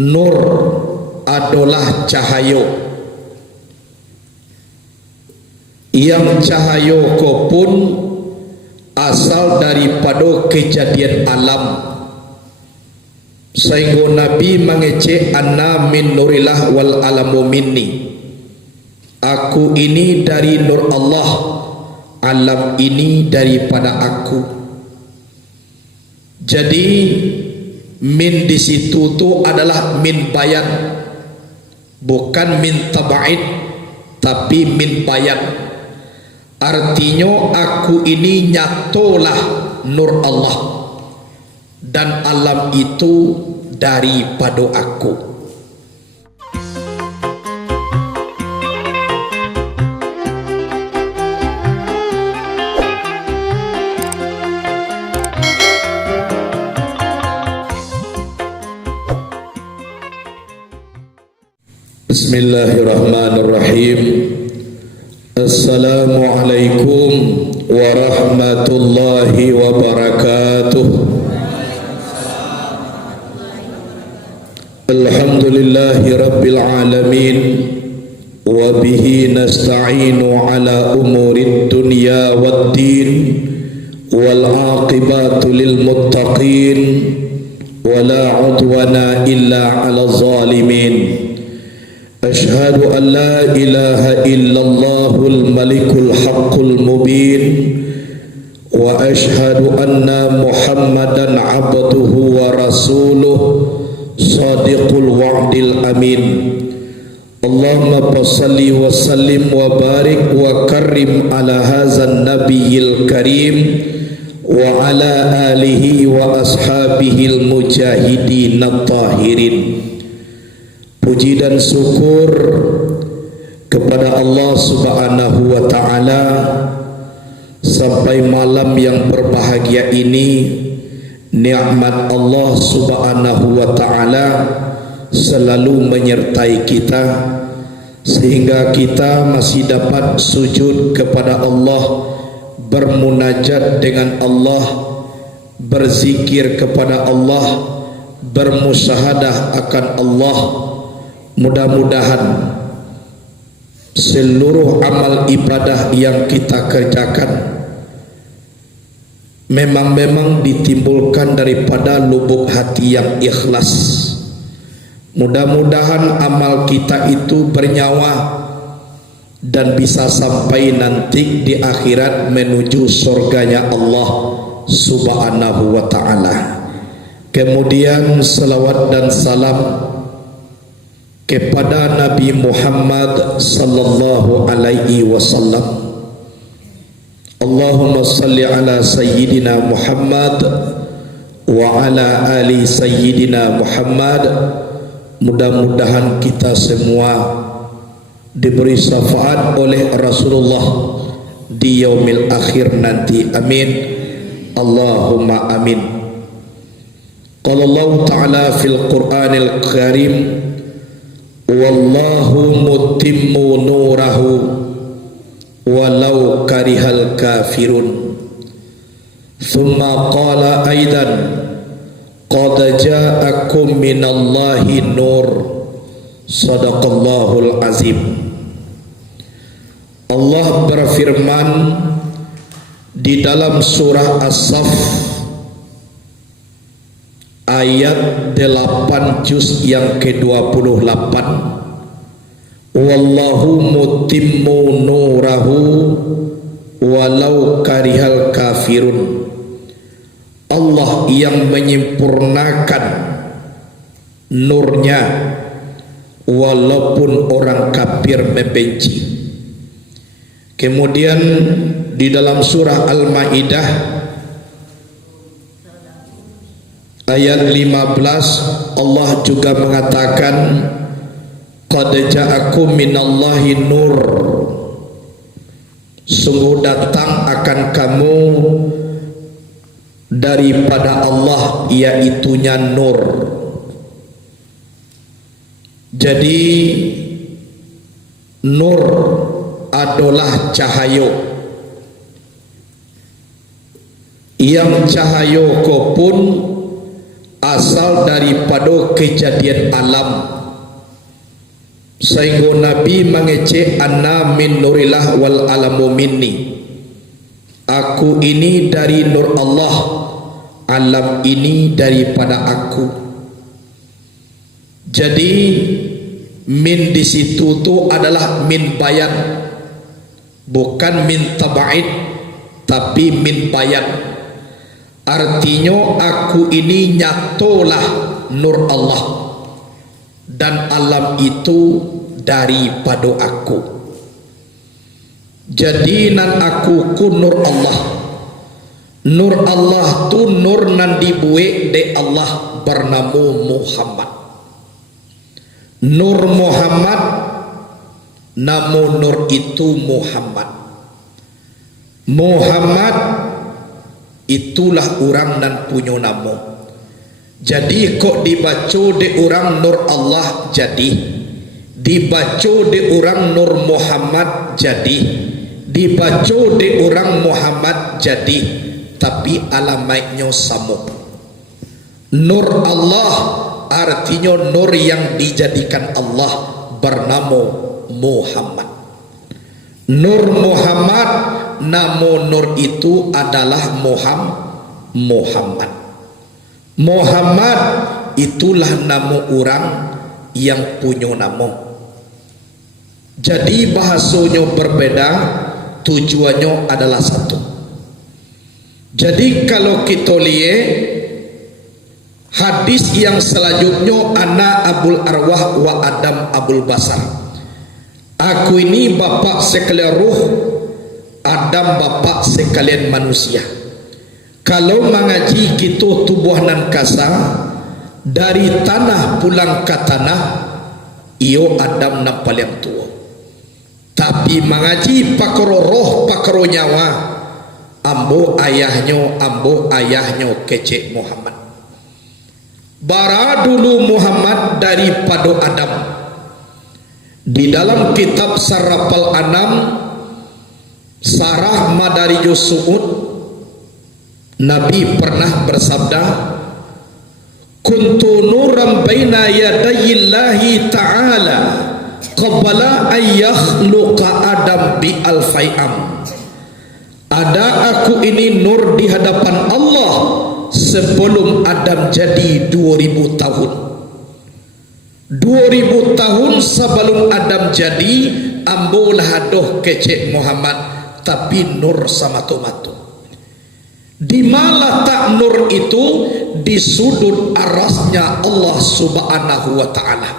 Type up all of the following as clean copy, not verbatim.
Nur adalah cahaya, yang cahaya ko pun asal daripada kejadian alam. Sehingga Nabi mengecek anna min nurillah wal alamu minni. Aku ini dari nur Allah, alam ini daripada aku. Jadi min di situ tu adalah min bayan, bukan min tabaid, tapi min bayan. Artinya aku ini nyatolah nur Allah dan alam itu daripada aku. Bismillahirrahmanirrahim. Assalamualaikum warahmatullahi wabarakatuh. Alhamdulillahi rabbil alamin, wa bihi nasta'inu ala umurid dunya waddin, wal aqibatu lil muttaqin, wa la udwana illa ala zalimin. أشهد أن لا إله إلا الله الملك الحق المبين وأشهد أن محمدا عبده ورسوله صادق الوعد الأمين اللهم صل وسلم وبارك وكرم على هذا النبي الكريم وعلى آله وأصحابه المجاهدين الطاهرين. Puji dan syukur kepada Allah Subhanahu wa ta'ala. Sampai malam yang berbahagia ini, nikmat Allah Subhanahu wa ta'ala selalu menyertai kita, sehingga kita masih dapat sujud kepada Allah, bermunajat dengan Allah, berzikir kepada Allah, bermusyahadah akan Allah. Mudah-mudahan seluruh amal ibadah yang kita kerjakan memang ditimbulkan daripada lubuk hati yang ikhlas. Mudah-mudahan amal kita itu bernyawa dan bisa sampai nanti di akhirat menuju surganya Allah Subhanahu wa ta'ala. Kemudian salawat dan salam kepada Nabi Muhammad sallallahu alaihi wasallam. Allahumma salli ala sayyidina Muhammad wa ala ali sayyidina Muhammad. Mudah-mudahan kita semua diberi syafaat oleh Rasulullah di yaumil akhir nanti. Amin. Allahumma amin. Qala Allah Ta'ala fil Qur'anil Karim, wallahu mutimmu nurahu walau karihal kafirun. Thumma qala aidan qad ja'akum minallahi nur. Sadaqallahul azim. Allah berfirman di dalam surah As-Saff ayat 8 juz yang ke-28. Wallahu mutimmu nurahu walau karihal kafirun. Allah yang menyempurnakan nurnya walaupun orang kafir membenci. Kemudian di dalam surah Al-Maidah ayat 15 Allah juga mengatakan qad ja'akum minallahi nur. Sungguh datang akan kamu daripada Allah, yaitunya nur. Jadi nur adalah cahaya, yang cahaya ko pun asal daripada kejadian alam. Sehingga Nabi mengecek anna min nurillah wal alamu minni. Aku ini dari nur Allah, alam ini daripada aku. Jadi min di situ tu adalah min bayan, bukan min tabaid, tapi min bayan. Artinya aku ini nyatolah nur Allah dan alam itu daripada aku. Jadi nan aku ku nur Allah. Nur Allah tu nur nan dibuat de Allah bernama Muhammad. Nur Muhammad, nama nur itu Muhammad. Muhammad itulah orang nan punya nama. Jadi kok dibaca de orang nur Allah jadi, dibaca de orang nur Muhammad jadi, dibaca de orang Muhammad jadi, tapi alamatnya sama. Nur Allah artinya nur yang dijadikan Allah bernama Muhammad. Nur Muhammad, nama nur itu adalah Muhammad. Muhammad itulah nama orang yang punya nama. Jadi bahasanya berbeda, tujuannya adalah satu. Jadi kalau kita lihat hadis yang selanjutnya, ana abul arwah wa adam abul basar. Aku ini bapak sekalian ruh, Adam bapak sekalian manusia. Kalau mengaji kita tubuh nan kasar, dari tanah pulang ke tanah, iyo Adam nan paling tua. Tapi mengaji pakaro roh, pakaro nyawa, ambo ayahnya kecek Muhammad. Bara dulu Muhammad daripada Adam. Di dalam kitab Sarafal Anam, Sarah Madarijus Su'ud, Nabi pernah bersabda, kuntu nuran baina yadayillahi ta'ala qabla an yakhluqa Adam bi alfai'am. Ada aku ini nur di hadapan Allah sebelum Adam jadi 2000 tahun. 2000 tahun sebelum Adam jadi, ambolah adoh kecek Muhammad, tapi nur sama tomato. Di mana tak nur itu? Di sudut arasnya Allah subhanahu wa ta'ala.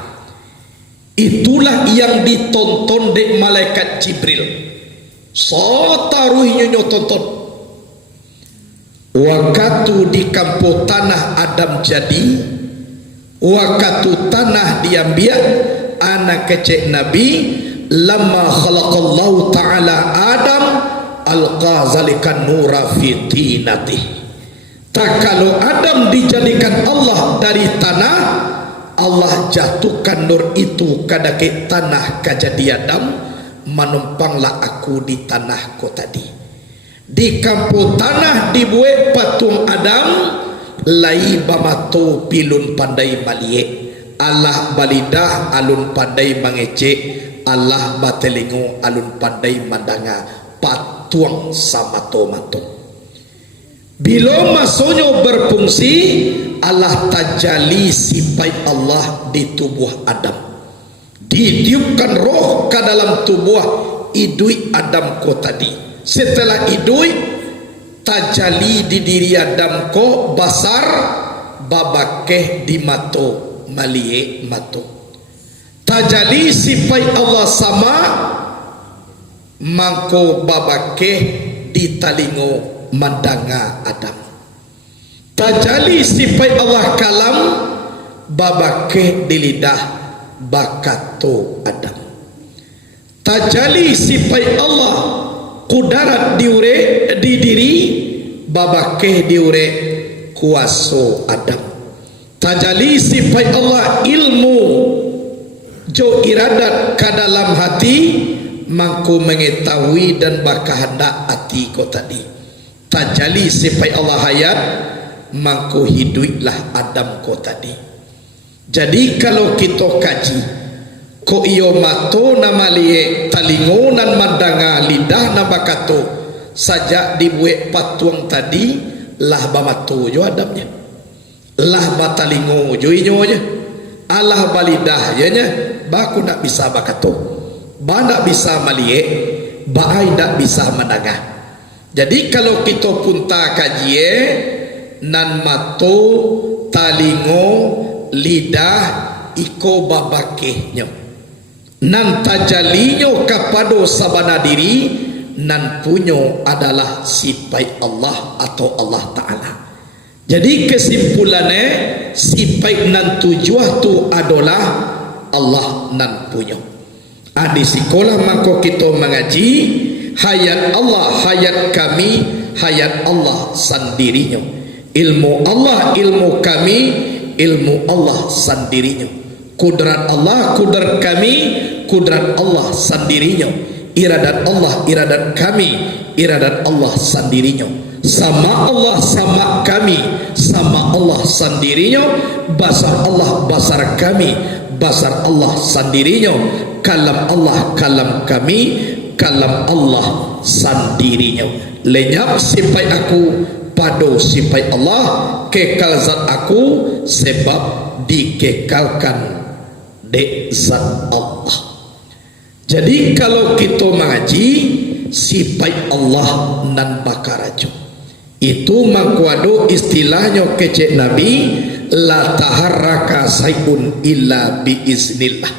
Itulah yang ditonton di malaikat Jibril. So taruhnya tonton. Waktu di kampung tanah Adam jadi, waktu tanah diambil anak kecil Nabi, lama khalaqallahu ta'ala Adam alqa zalikan nura fi tinatih. Tak kalau Adam dijadikan Allah dari tanah, Allah jatuhkan nur itu kada ke tanah kajadi Adam, menumpanglah aku di tanahku tadi. Di kampung tanah dibuat patung Adam, lai bamato pilun pandai malie, Allah balidah alun pandai mangecek, Allah batelingo alun pandai mandanga, patuang sama tomato. Bila masanya berfungsi, Allah tajali sifat Allah di tubuh Adam. Ditiupkan roh ke dalam tubuh idui Adam ko tadi. Setelah idui tajali di diri Adam ko basar babakeh di mato malie mato. Tajali sifat Allah sama mangko babakeh di talingo mandanga Adam. Tajali sifat Allah kalam babakeh di lidah bakato Adam. Tajali sifat Allah kudarat diure di diri babakeh diure kuaso Adam. Tajali sifat Allah ilmu jo iradat ke dalam hati mangku mengetahui dan bakahandak hati ko tadi. Tajali sifat Allah hayat mangko hiduilah Adam ko tadi. Jadi kalau kita kaji ko iyo mato nama liye talingo nan mandanga lidah nama kato saja dibuat patuang tadi lah bamato jo Adamnya, lah batalingo jo inyonya, alah balidah nya baku nak bisa bakato, ba nak bisa malie, ba ai nak bisa mandanga. Jadi kalau kita punta kaji nan mato talingo lidah iko babakehnya nan tajalinyo kapado sabana diri nan punyo adalah sifat Allah atau Allah Ta'ala. Jadi kesimpulannya sifat nan tujuah tu adalah Allah nan punyo. Di sekolah maka kita mengaji hayat Allah, hayat kami, hayat Allah sendirinya. Ilmu Allah, ilmu kami, ilmu Allah sendirinya. Kudrat Allah, kudrat kami, kudrat Allah sendirinya. Iradat Allah, iradat kami, iradat Allah sendirinya. Sama Allah, sama kami, sama Allah sendirinya. Basar Allah, basar kami, basar Allah sendirinya. Kalam Allah, kalam kami, kalam Allah sendirinya. Lenyap sifat aku pado sifat Allah, kekal zat aku sebab dikekalkan de zat Allah. Jadi kalau kita mengaji sifat Allah nan bakarajo itu mangkuado istilahnya kecek Nabi la taharraka sayun illa biiznillah,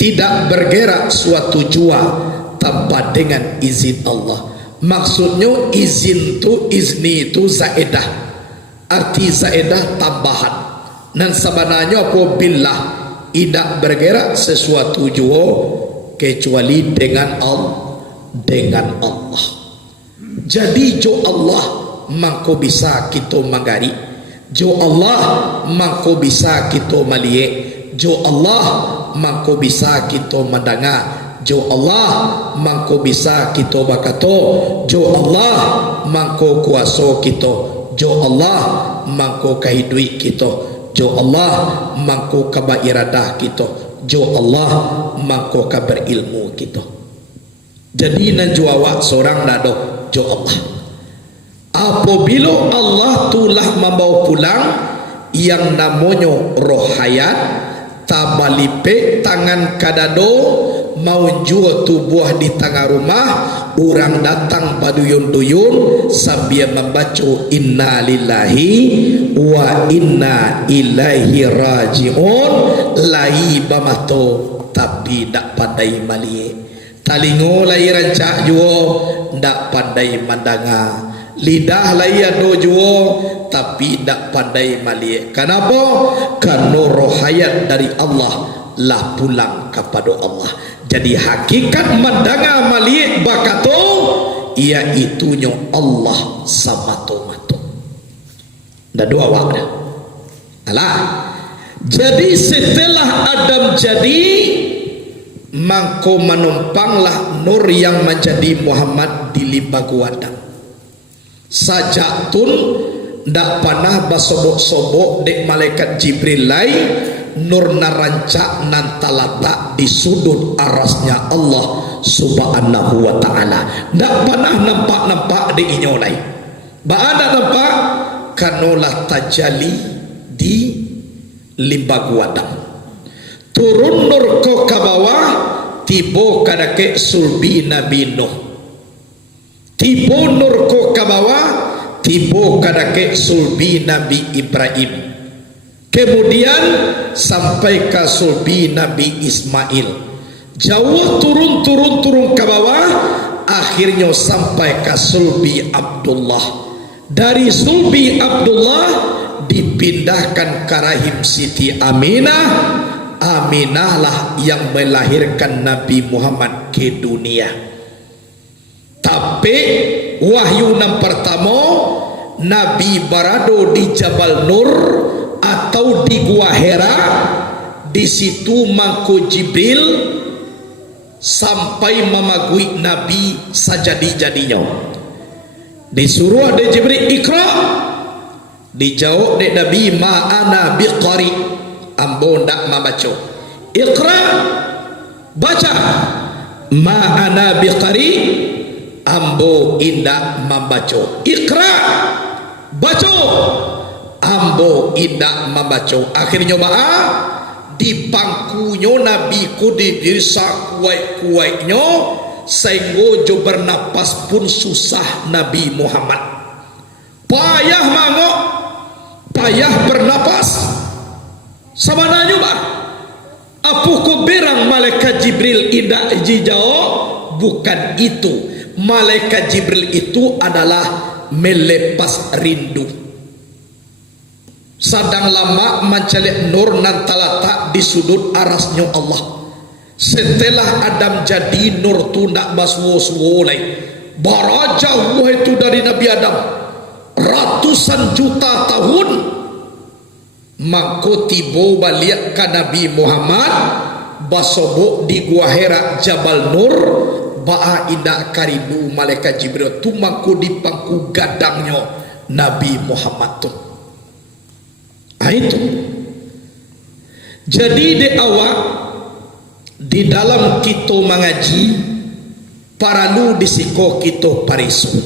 tidak bergerak suatu jua tanpa dengan izin Allah. Maksudnya izin tu izni itu zaedah, arti zaedah tambahan, dan sebenarnya apabila tidak bergerak sesuatu jua kecuali dengan Allah. Jadi jo Allah mangko bisa kita magari, jo Allah mangko bisa kita malie, jo Allah mangko bisa kita mandanga, jo Allah mangko bisa kita bakato, jo Allah mangko kuaso kita, jo Allah mangko kahidui kita, jo Allah mangko kaba iradah kita, jo Allah mangko kabar ilmu kita. Jadi najwa seorang nado jo Allah. Apabila Allah telah membawa pulang yang namanya roh hayat, tabalipe tangan kadado mau jual tubuh di tengah rumah, orang datang paduyun-duyun sambil membaca inna lillahi wa inna ilaihi rajiun, lai bamato tapi tak pandai malie, talingo lai rancak juo tak pandai mandanga, lidah lai ado juo tapi tak pandai malie. Kenapa? Karena roh hayat dari Allah lah pulang kepada Allah. Jadi hakikat mandanga malie bakato iaitunya Allah samato-mato. Dah dua waktu. Alah. Jadi setelah Adam jadi, mangko menumpanglah nur yang menjadi Muhammad di limbagu Adam. Sajak tun ndak panah basobok-sobok dek malaikat Jibril lai, nur narancak nan talata di sudut arasnya Allah subhanahu wa ta'ala. Ndak panah nampak-nampak dek inyolai. Ba ada nampak kanolah tajali di limbagu Adam. Turun nur ko ke bawah, tibo kadake sulbi Nabi Nuh. Tibo nur ko ke bawah, tibo kadake sulbi Nabi Ibrahim. Kemudian sampai ke sulbi Nabi Ismail. Jauh turun ke bawah, akhirnya sampai ke sulbi Abdullah. Dari sulbi Abdullah dipindahkan ke rahim Siti Aminah. Aminah lah yang melahirkan Nabi Muhammad ke dunia. Tapi wahyu yang pertama, Nabi berada di Jabal Nur atau di Gua Hira. Di situ mangko Jibril sampai memagui Nabi sajadi-jadinya. Disuruh ada Jibril ikra. Dijawab dek Nabi, ma ana biqari, ambo ndak membaca. Iqra, baca. Ma ana biqari, ambo indak membaca. Iqra, baca. Ambo indak membaca. Akhirnya di pangkunya Nabi ku didirsa kuat-kuatnya sehingga jo bernapas pun susah Nabi Muhammad. Payah mangok, payah bernapas. Sama nanya bah, apa ko berang malaikat Jibril indak dijawab? Bukan itu. Malaikat Jibril itu adalah melepas rindu. Sadang lama mencari nur nan talatak di sudut arasnya Allah. Setelah Adam jadi nur tu nak baswo-swo lagi. Barajah itu dari Nabi Adam ratusan juta tahun. Maka tiba balik ke Nabi Muhammad basobok di Gua Hira Jabal Nur. Ba'a indak karibu malaikat Jibril tu maka di pangku gadangnya Nabi Muhammad tu. Itu jadi di awal di dalam kita mengaji paralu disiko kita parisu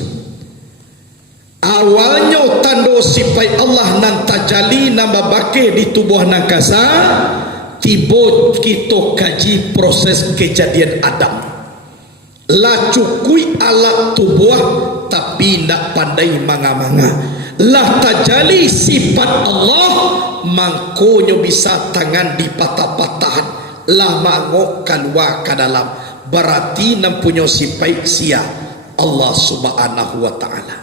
awalnya tanda sifat Allah nan tajali nama bakeh di tubuh nakasa tiba kita kaji proses kejadian Adam lah cukui alat tubuh tapi nak pandai manga-manga lah tajali sifat Allah mangkonyo bisa tangan dipatah-patahan lah mangok keluar ke dalam berarti nampunya sifat sia Allah subhanahu wa ta'ala.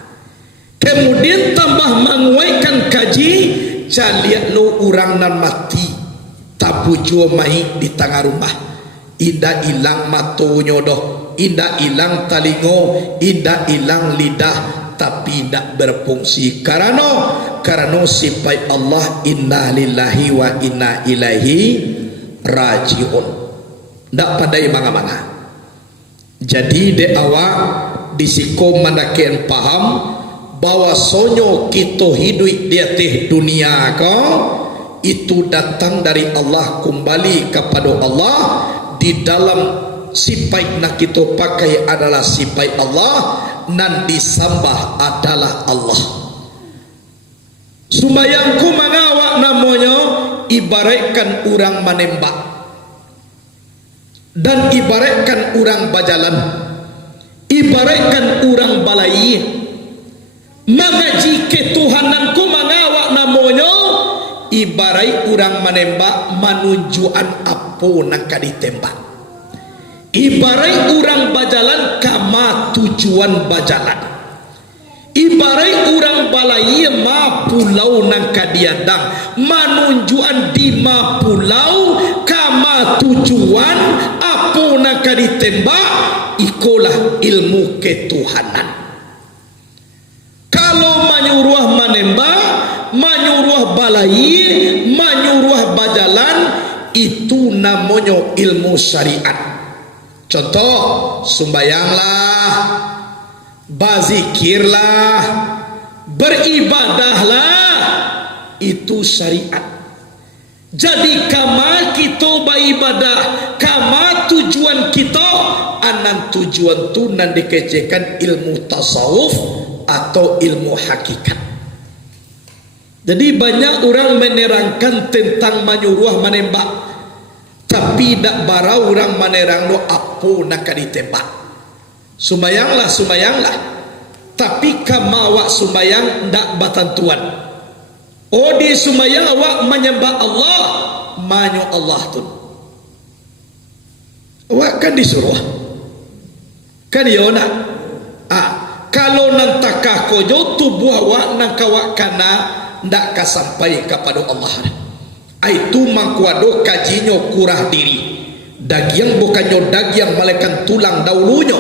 Kemudian tambah menguaikan kaji caliat lo orang nan mati tapu jua mai di tengah rumah indah ilang matonyo doh indah ilang talingo indah ilang lidah tapi tidak berfungsi karena sifat Allah inna lillahi wa inna ilaihi rajiun tidak pandai manga-manga. Jadi di awal disiko manakian paham bahwa sonyo kita hidup di atas dunia itu datang dari Allah kembali kepada Allah di dalam sifat nak kita pakai adalah sifat Allah nan disambah adalah Allah. Sumbayangku mengawak namanya ibaratkan orang menembak dan ibaratkan orang bajalan, ibaratkan orang balai. Mengaji ketuhananku mengawak namanya ibarat orang menembak menunjukan apa nak ditembak. Ibarat orang bajalan kama tujuan bajalan. Ibarat orang balai ma pulau nang kadiadang menunjukan di ma pulau kama tujuan apa nak ditembak. Ikolah ilmu ketuhanan. Kalau menyuruh menembak, menyuruh balai, menyuruh bajalan, itu namanya ilmu syariat. Contoh, sumbayanglah, bazikirlah, beribadahlah, itu syariat. Jadi kama kita beribadah, kama tujuan kita, anan tujuan tu nan dikecekan ilmu tasawuf atau ilmu hakikat. Jadi banyak orang menerangkan tentang menyuruh menembak, tapi tak bara orang menerang lo apa nak ditembak. Sumayanglah, tapi kama awak sumayang tak batantuan. Oh di sumayang awak menyembah Allah, manyo Allah tu. Awak kan disuruh, kan dia nak. Kalau nantakah kojo tubuh awak nak kawak kana ndak kasampai kepada Allah. Itu mangkuado kajinya kurah diri. Daging bukannya daging malaikat tulang dahulunya.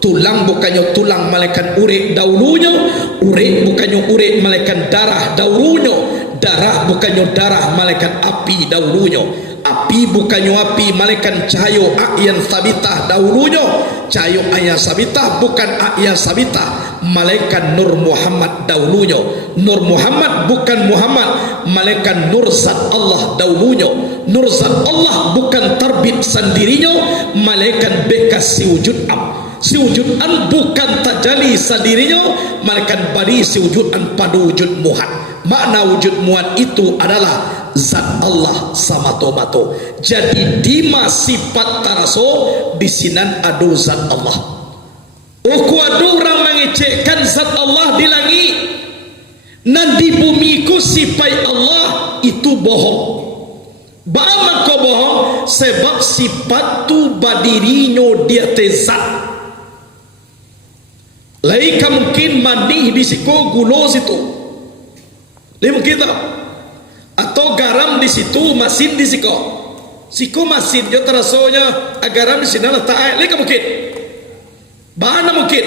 Tulang bukannya tulang malaikat urik dahulunya. Urik bukannya urik malaikat darah dahulunya. Darah bukannya darah malaikat api dahulunya. Api bukannya api malaikat cahaya ayat sabitah dahulunya. Cahaya ayat sabitah bukan ayat sabitah. malaikat Nur Muhammad dahulunya. Nur Muhammad bukan Muhammad, malaikat Nur Zat Allah dahulunya. Nur Zat Allah bukan terbit sendirinya, malaikat bekas si wujud am. Si wujud an bukan tajali sendirinya, malaikat bari si wujud an pada wujud muhat. Makna wujud muhat itu adalah zat Allah samato-mato. Jadi dima sifat taraso di sinan adu zat Allah. Oku ada orang mengecekkan zat Allah di langit, nan di bumi ku sifat Allah itu bohong. Bagaimana kau bohong? Sebab sifat tu badirinya dia tezat. Laika mungkin manih di siku gula situ. Lain mungkin tak? Atau garam di situ, masin di siku. Siku masin dia terasonya garam di sini lah tak air. Lain mungkin. Bagaimana mungkin?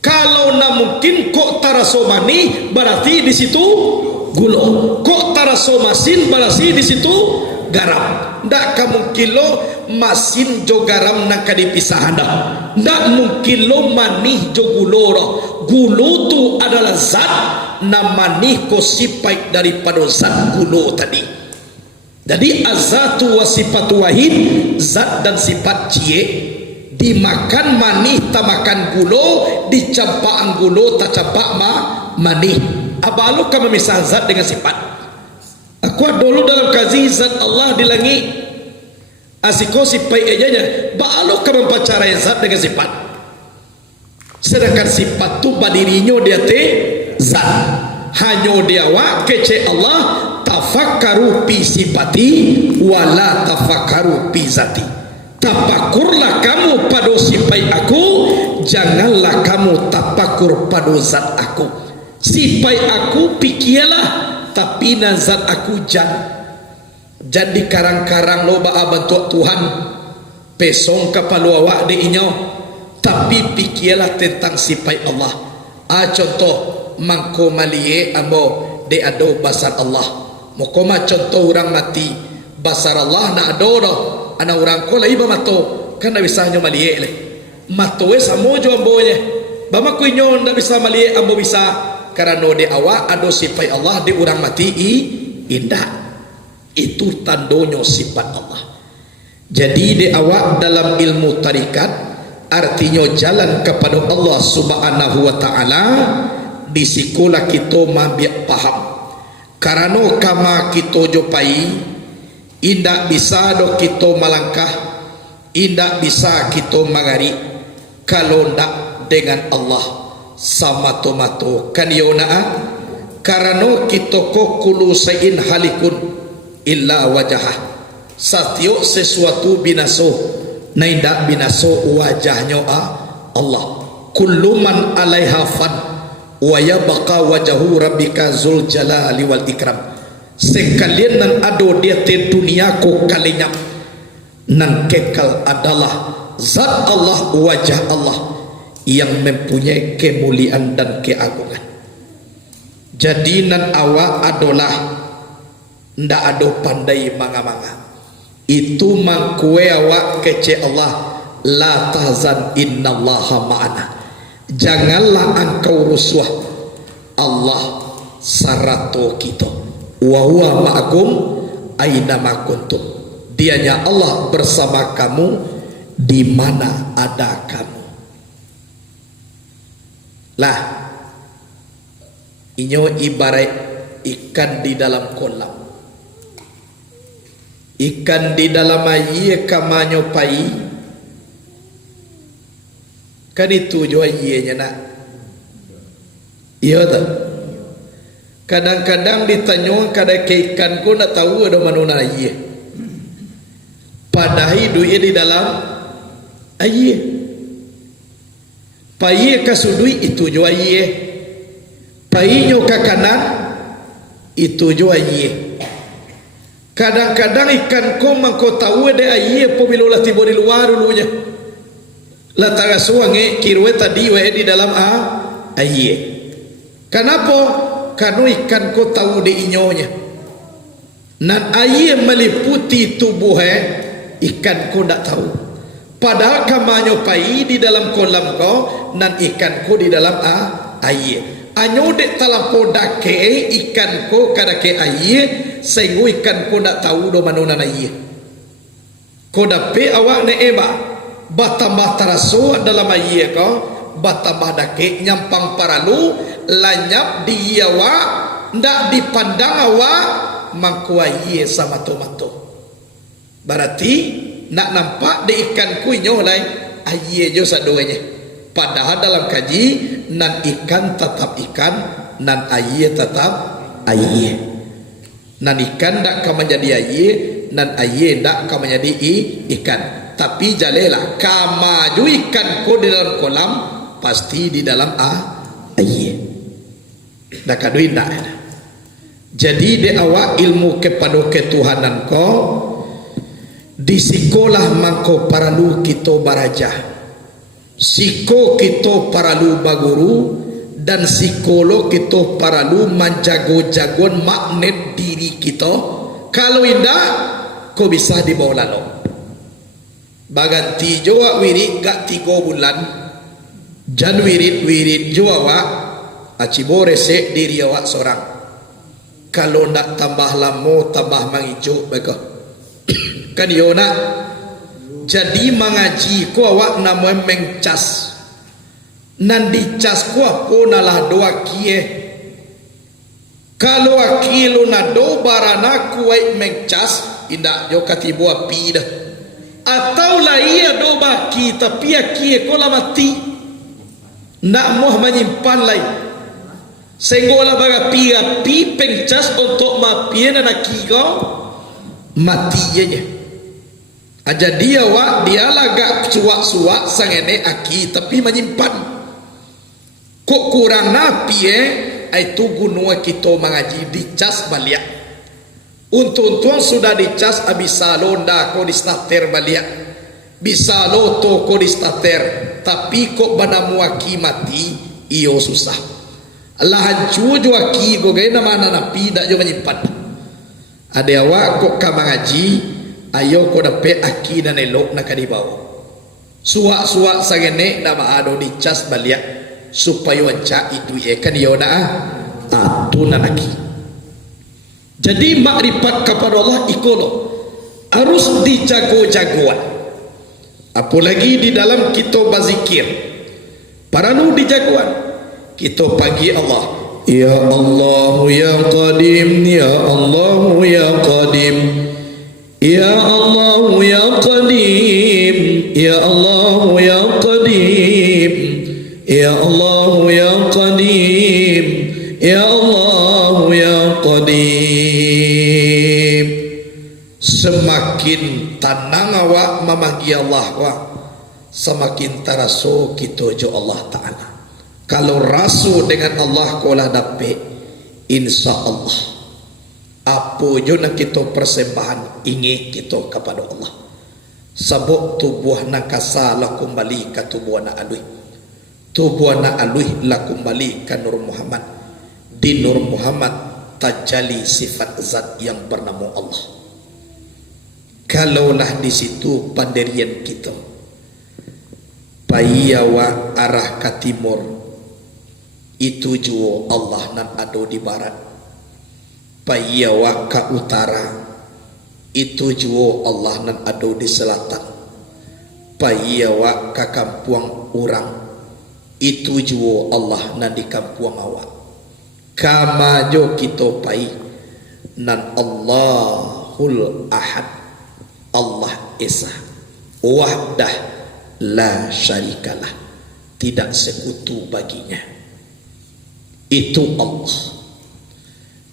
Kalau nak mungkin kok taraso manih berarti di situ gula. Kok taraso masin berarti di situ garam. Ndak mungkin lo masin jo garam nak dipisah anda. Ndak mungkin lo manih jo gulo ro. Gulo tu adalah zat, na manih ko sifat daripada zat gulo tadi. Jadi azatu wa sifatu wahid, zat dan sifat cie. Dimakan manih tak makan gulo, dicampak gulo tak campak manih. Abalu kamu misal zat dengan sifat. Aku dulu dalam kazi zat Allah di langit. Asiko sifat ejanya. Balu kamu pacarai zat dengan sifat. Sedangkan sifat tu badirinya dia te zat. Hanya dia wa kece Allah tafakkaru pi sifati wala tafakkaru pi zati. Tapakurlah kamu pada sifat aku, janganlah kamu tapakur pada zat aku. Sifat aku pikirlah, tapi nazat aku jadi karang-karang loba bentuk Tuhan pesong kepala awak di inyo, tapi pikirlah tentang sifat Allah. Contoh mangko malie ambo de ado basar Allah. Mokoma contoh orang mati basar Allah na ado ro. Ana orang ko lai ba mato kan bisa nyo malie le. Mato we samo jo ambonya. Ba makoy nyo nda bisa malie ambo bisa karena de awak ado sifat Allah di orang mati indah. Itu tandonyo sifat Allah. Jadi di awak dalam ilmu tarikat artinya jalan kepada Allah Subhanahu wa taala di sekolah kita mabik paham. Karena kama kita jopai indak bisa do kita malangkah, indak bisa kita mangari kalau ndak dengan Allah samato-mato kan yona. Karena kita ko kulu sayin halikun illa wajahah. Setiap sesuatu binaso, naindak binaso wajahnya Allah. Kullu man alaiha fan wa yabqa wajhu rabbika zul jalali wal ikram. Sekalian nan ado dia te dunia ko kalinyap nan kekal adalah zat Allah, wajah Allah yang mempunyai kemuliaan dan keagungan. Jadi nan awak adalah ndak ado pandai manga-manga. Itu mangkue awak kece Allah, la tahzan innallaha ma'ana. Janganlah engkau rusuh, Allah sarato kita. Wa huwa ma'akum aina ma kuntum. Dianya Allah bersama kamu di mana ada kamu. Lah inyo ibarat ikan di dalam kolam. Ikan di dalam air kamanyo pai. Kan itu jo airnya nak. Iya tak? Kadang-kadang ditanya kada ke ikan ko nak tahu ada mana air. Padahal duit di dalam air. Pai kasudui itu jo air. Pai nyo ke kanan itu jo air. Kadang-kadang ikan ko mangko tahu ada air apabila lah tiba di luar dulunya. La tarasuange kirwe tadi we di dalam air. Kenapa? Karena ikan ko tahu di inyonya. Nan air meliputi tubuh ikan ko tak tahu. Padahal kamanyo pai di dalam kolam ko nan ikan ko di dalam air. Anyo dek talapo dake ikan ko kadake air sehingga ikan ko nak tahu do manuna na air. Ko dape awak ne eba batambah taraso dalam air ko batambah dake nyampang paralu lanyap di awak ndak dipandang awak mangko air sama tomato. Berarti nak nampak de ikan kuinyo lai air jo sadoanya. Padahal dalam kaji nan ikan tetap ikan, nan air tetap air. Nan ikan tak akan menjadi air, nan air tak akan menjadi ikan. Tapi jalela kamaju ikan ko di dalam kolam pasti di dalam air. Dak kaduin dak. Jadi de awak ilmu kepada ketuhanan ko di sekolah mangko paralu kita baraja, siko kita paralu baguru, dan psikolog kita paralu menjago-jagon magnet diri kita. Kalau indah kau bisa dibawa lalu baganti jawab wirid gak 3 bulan jan wirid jawab acibore se diri awak seorang. Kalau nak tambah lama tambah mengijuk mereka kan yo nak jadi mengaji ko awak nama mengcas nan dicas ko apa nalah doa kie kalau akilo na do barana kuai mengcas indak yo katibu api dah atau lah ia do baki tapi akie ko la mati nak moh menyimpan lain sehingga baga api pengcas untuk mapien anak kiko mati aja. Aja dia wak dia lagak suak-suak sangene aki tapi menyimpan. Kok kurang napi itu gunung kita mengaji dicas balik. Untung-untung sudah dicas abisa londa ko di starter balik. Bisa loto ko di starter tapi kok banamu aki mati iyo susah. Allah hancu jo aki go gay mana napi dak jo menyimpan. Ada awak kok ka mengaji ayo ko dapat aki dan elok nak dibawa suak-suak sagene nama ado dicas balik supaya wanca itu kan yo na tunan aki. Jadi makrifat kepada Allah ikolo harus dijago-jagoan, apalagi di dalam kita berzikir paralu dijagoan. Kita pagi Allah ya Allah ya Qadim ya Allah ya Qadim ya Allah ya Qadim ya Allah ya Qadim ya Allah ya Qadim ya Allah ya Qadim. Semakin tenang awak memanggil Allah wak, semakin taraso kita jo Allah Ta'ala. Kalau rasu dengan Allah kolah dapat insya Allah apa jo nak kita persembahan ingin kita kepada Allah sabuk tubuh nak kasalah kembali ke tubuh nak alui, tubuh nak alui lah kembali ke Nur Muhammad. Di Nur Muhammad tajali sifat zat yang bernama Allah. Kalaulah di situ pendirian kita payawa arah ke timur itu jua Allah nan ado di barat, payawa ke utara itu jua Allah nan ado di selatan, payawa ke kampuang orang itu jua Allah nan di kampuang awak. Kama jo kita pai nan Allahul Ahad, Allah Esa wahdah la syarikalah, tidak sekutu baginya. Itu Allah.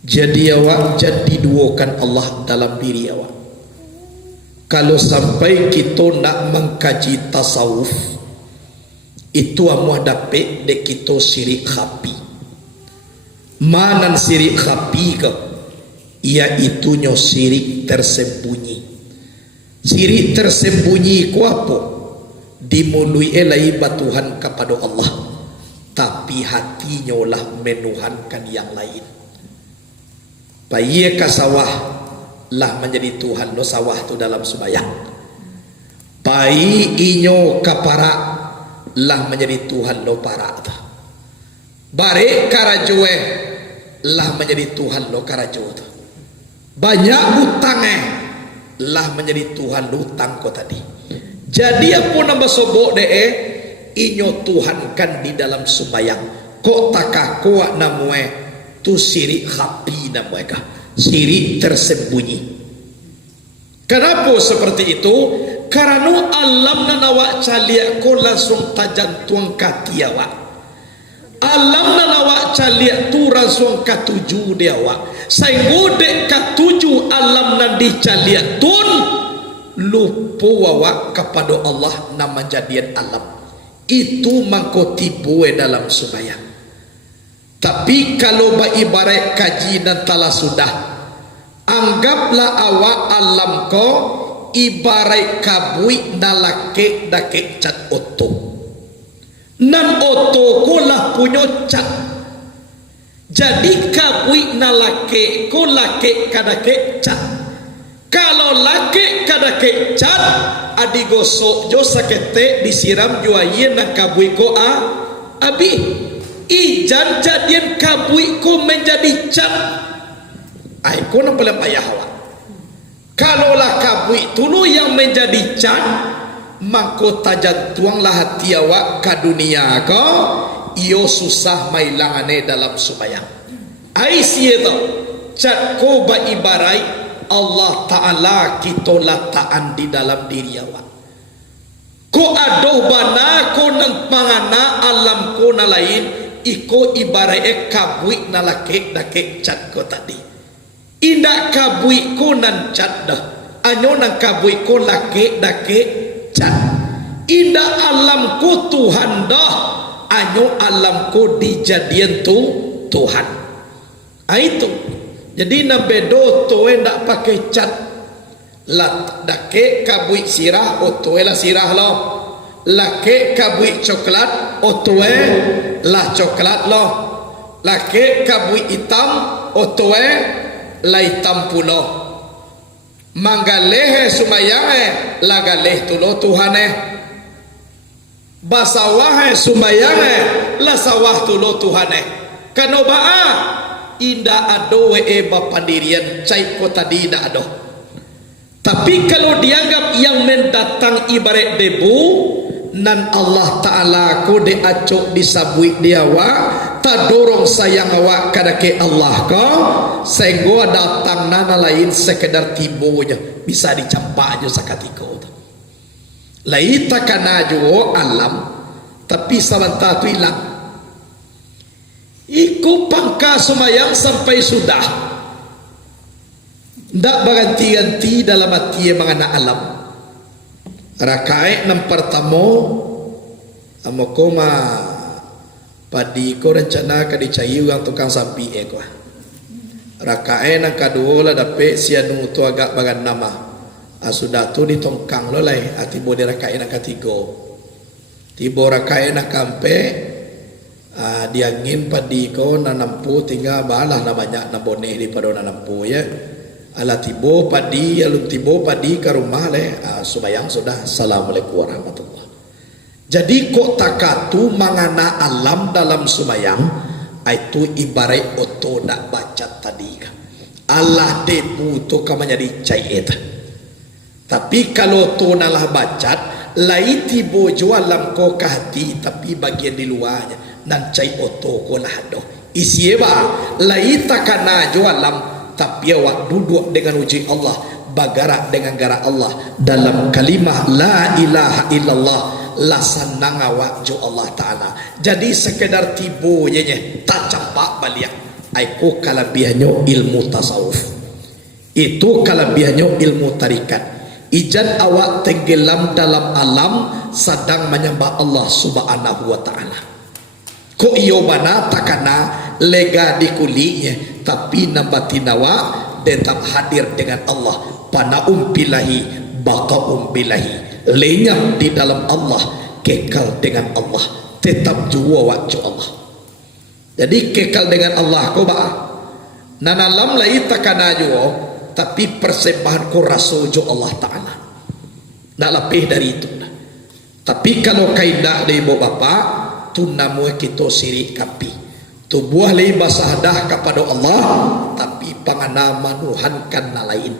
Jadi awak jadi duakan Allah dalam diri awak. Kalau sampai kita nak mengkaji tasawuf itu amuah dapat de kita syirik khafi. Manan syirik khafi ke? Iaitu nyo syirik tersembunyi. Syirik tersembunyi ku apa? Dimului elai batuhan kepada Allah, tapi hatinya lah menuhankan yang lain. Paya ke sawah lah menjadi Tuhan no sawah tu dalam sembahyang. pai inyo kapara lah menjadi Tuhan lo para ta bare karajoe lah menjadi Tuhan lo karajo ta banyak utangnya lah menjadi Tuhan lo utang ko tadi jadi apa nambah sobok dee inyo Tuhan kan di dalam sembayang kok takah kuat namue tu sirik hapi namue kah sirik tersembunyi. Kenapa seperti itu? Karena alam nanawa calia ko langsung tajam tuang katiawa. Alam nanawa calia tu langsung katuju diawa. Sainggo dek katuju alam nandi calia tun lupa wawa kepada Allah nama jadian alam. Itu mangkotibu dalam sembahyang. Tapi kalau ibarat kaji dan telah sudah, anggaplah awak alam ko ibarat kabui nalake dake cat oto. Nan oto ko lah punya cat. Jadi kabui nalake ko lake kadake cat. Kalau lake kadake cat adigosok jo sakete disiram juayen nak kabui ko abi. Ijan jadian kabui ko menjadi cat. Ai ko na pala payah awak. Kalau lah kabui tulu yang menjadi cat, maka tajan tuang lah hati awak ke dunia ko, iyo susah mailangane dalam sembahyang. Ai sieto cat ko ba ibarai Allah Ta'ala kita lataan di dalam diri awak. Ko adoh bana ko nang pangana alam ko na lain iko ibarai kabui na lake dake cat ko tadi. Indak kabui ko nan cat dah. Anyo nang kabui ko lake dake cat. Indak alam ko Tuhan dah. Anyo alam ko dijadian tu Tuhan. Itu. Jadi na bedo to ndak pakai cat. Lat dake kabui sirah otoe la sirah lo. Lake kabui coklat otoe lah coklat lo. Lake kabui hitam otoe la hitam pulo. Manggalehe sumayange lagaleh tulo Tuhane. Basawahe sumayange la sawah tulo Tuhane. Kanobaa inda ado we bapandirian cai ko tadi inda ado. Tapi kalau dianggap yang mendatang ibarat debu nan Allah Ta'ala ko de acok disabui diawa tak dorong sayang awak kadake Allah ko sehingga datang nana lain sekedar tibonya bisa dicampak aja sakatiko lain takana jo alam tapi sebentar tu hilang iku pangka sumayang sampai sudah ndak berganti-ganti dalam hati mengana alam. Rakaat yang pertama amoko ma padi ko rencana ka dicai orang tukang sapi ko. Rakaat yang kedua lah dapat sianu tu agak bagan nama. Sudah tu ditongkang lo lai atibo di rakaat yang ketiga. Tibo rakaat yang kampe diangin padi ko nanampu tinggal balah na banyak na boneh di pada nanampu ya. Ala tibo padi alun tibo padi ke rumah le subayang sudah. Assalamualaikum warahmatullah. Jadi kok takatu mangana alam dalam subayang itu ibarat oto nak baca tadi kan Allah debu to kama jadi cait. Tapi kalau to nalah baca lai tibo jualam ko ke hati tapi bagian di luarnya nan cai oto ko lah do isi ba lai takana jualam tapi awak duduk dengan uji Allah bagarak dengan gara Allah dalam kalimah la ilaha illallah lasanang awak jo Allah Ta'ala. Jadi sekedar tibo nyenye tak campak balik aiku kalabihannya ilmu tasawuf itu kalabihannya ilmu tarikat ijan awak tenggelam dalam alam sedang menyembah Allah Subhanahu wa Ta'ala. Ko iyo mana takana lega di kulinya tapi nabatinawa tetap hadir dengan Allah pana umpilahi baka umpilahi lenyap di dalam Allah kekal dengan Allah tetap jua wajah Allah. Jadi kekal dengan Allah ko ba nanalam lai takana jua tapi persembahan ko rasul jo Allah Ta'ala Nak lebih dari itu. Tapi kalau kaidah dari ibu bapa, tu namu kita sirik kapi. Tu buah lei basahadah kepada Allah, tapi pangana manuhankan na lain.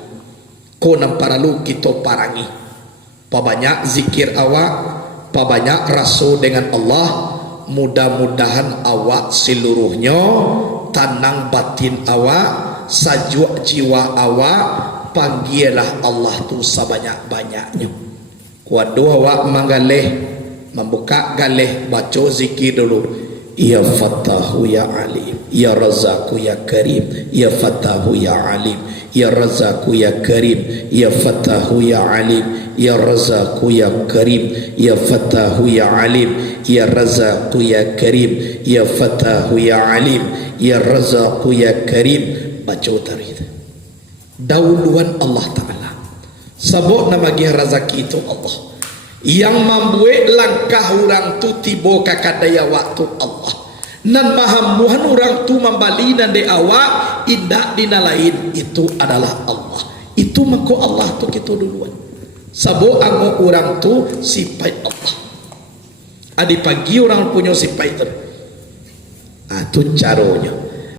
Ko namparalu kita parangi. Pabanyak zikir awak, pabanyak rasul dengan Allah. Mudah-mudahan awak seluruhnya tanang batin awak, sajuk jiwa awak, panggillah Allah tu sebanyak-banyaknya. Kuadu awak manggaleh, membuka galeh, baca zikir dulu. Ya Fattahu ya Alim, Ya Razzaku ya Karim, Ya Fattahu ya Alim, Ya Razzaku ya Karim, Ya Fattahu ya Alim, Ya Razzaku ya Karim, Ya Fattahu ya Alim, Ya Razzaku ya Karim, Ya Fattahu ya Alim, Ya Razzaku ya Karim. Baca tadi dauluan Allah Ta'ala. Sebab nama dia rezeki itu Allah. Yang membuat langkah orang tu tiba kakadaya waktu Allah. Nan mahambuhan orang tu membali dan di awak indah dina lain, itu adalah Allah. Itu maka Allah tu kita duluan. Sebab ango orang tu sifat Allah. Adi pagi orang punya sifat itu. Itu caranya.